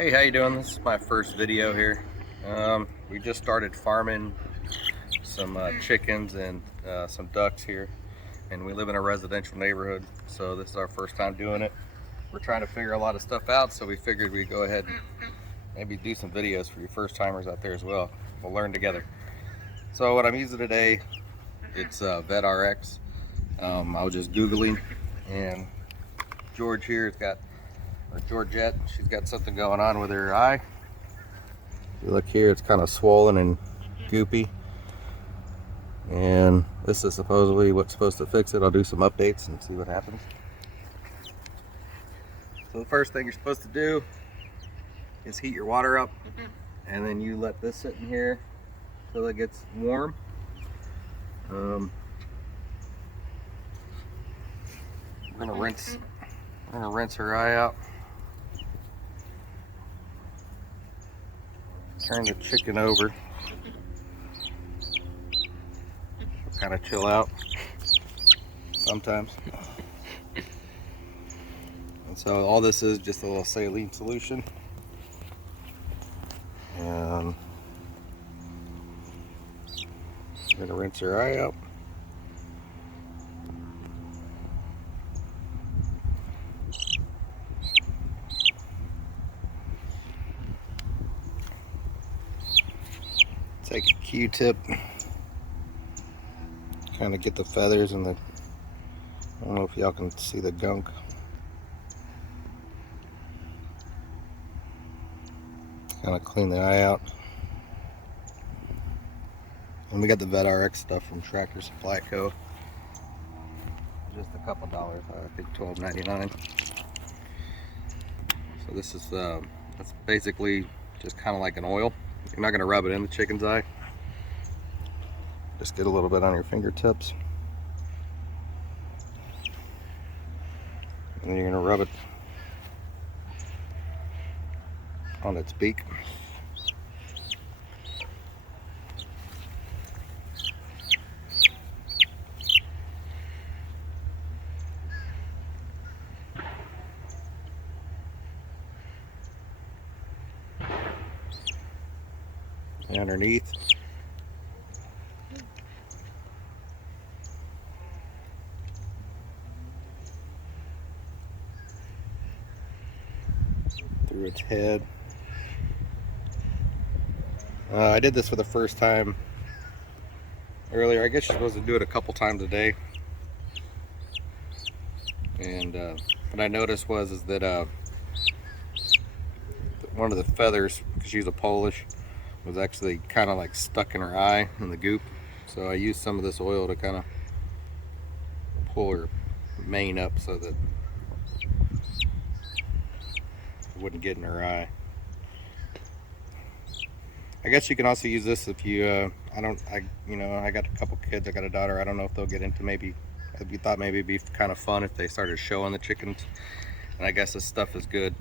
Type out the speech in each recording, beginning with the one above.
Hey, how you doing? This is my first video here. We just started farming some chickens and some ducks here, and we live in a residential neighborhood, so this is our first time doing it. We're trying to figure a lot of stuff out, so we figured we'd go ahead and maybe do some videos for you first timers out there as well. We'll learn together. So what I'm using today, it's VetRx. I was just Googling, and George here has got, or Georgette, she's got something going on with her eye. If you look here, it's kind of swollen and goopy, and this is supposedly what's supposed to fix it. I'll do some updates and see what happens. So the first thing you're supposed to do is heat your water up, and then you let this sit in here till it gets warm. We're gonna rinse her eye out. Turn the chicken over. She'll kind of chill out sometimes. And so all this is just a little saline solution. And I'm gonna rinse her eye out. Take a Q-tip, kind of get the feathers and the, I don't know if y'all can see the gunk. Kind of clean the eye out. And we got the VetRx stuff from Tractor Supply Co. Just a couple dollars, I think $12.99. So this is that's basically just kind of like an oil. You're not going to rub it in the chicken's eye. Just get a little bit on your fingertips. And then you're going to rub it on its beak. And underneath. Through its head. I did this for the first time earlier. I guess you're supposed to do it a couple times a day. And what I noticed was that one of the feathers, because she's a Polish, was actually kind of like stuck in her eye in the goop. So I used some of this oil to kind of pull her mane up so that it wouldn't get in her eye. I guess you can also use this if you I got a couple kids, I got a daughter. I don't know if they'll get into, maybe we thought maybe it'd be kind of fun if they started showing the chickens, and I guess this stuff is good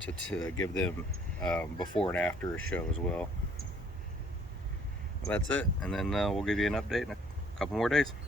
to give them before and after a show as well. That's it, and then we'll give you an update in a couple more days.